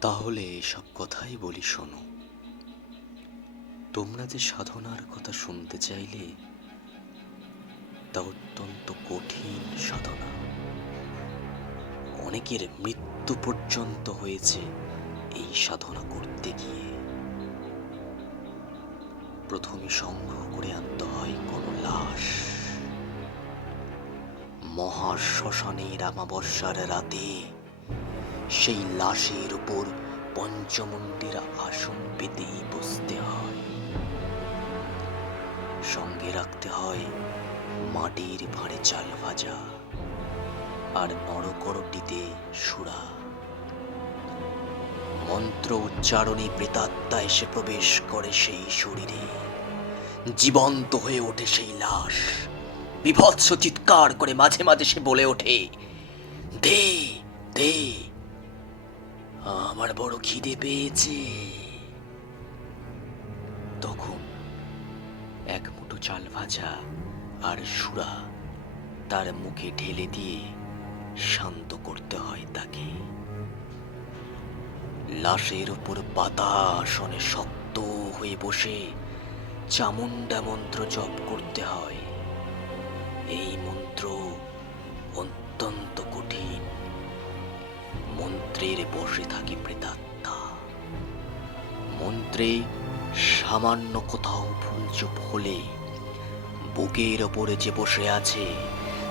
তাহলে এসব কথাই বলি, শোনো। তোমরা যে সাধনার কথা শুনতে চাইলে, তা অত্যন্ত কঠিন সাধনা। অনেকের মৃত্যু পর্যন্ত হয়েছে এই সাধনা করতে গিয়ে। প্রথমে সংগ্রহ করে আনতে হয় কোনো লাশ। মহা শ্মশানের আমাবস্যার রাতে সেই লাশের উপর পঞ্চমুণ্ডের আসন পেতেই বসতে হয়। সঙ্গে রাখতে হয় মাটির ভাঁড়ে চাল ভাজা আর নরকরটিতে সুরা মন্ত্র উচ্চারণে প্রেতাত্মা এসে প্রবেশ করে সেই শরীরে। জীবন্ত হয়ে ওঠে সেই লাশ। বিভৎস চিৎকার করে মাঝে মাঝে সে বলে ওঠে, দে দে বড় খিদে পেয়েছে। তখন এক মুঠো চাল ভাজা আর সুরা তার মুখে ঢেলে দিয়ে শান্ত করতে হয় তাকে। লাশের উপর পাতা আসনে শক্ত হয়ে বসে চামুন্ডা মন্ত্র জপ করতে হয়। এই মন্ত্র মন্ত্রের বসে থাকে প্রেতাত্মা মন্ত্রে সামান্য কোথাও ভুলচুপ হলে, বুকের ওপরে যে বসে আছে,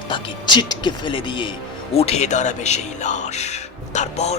তাকে ছিটকে ফেলে দিয়ে উঠে দাঁড়াবে সেই লাশ। তারপর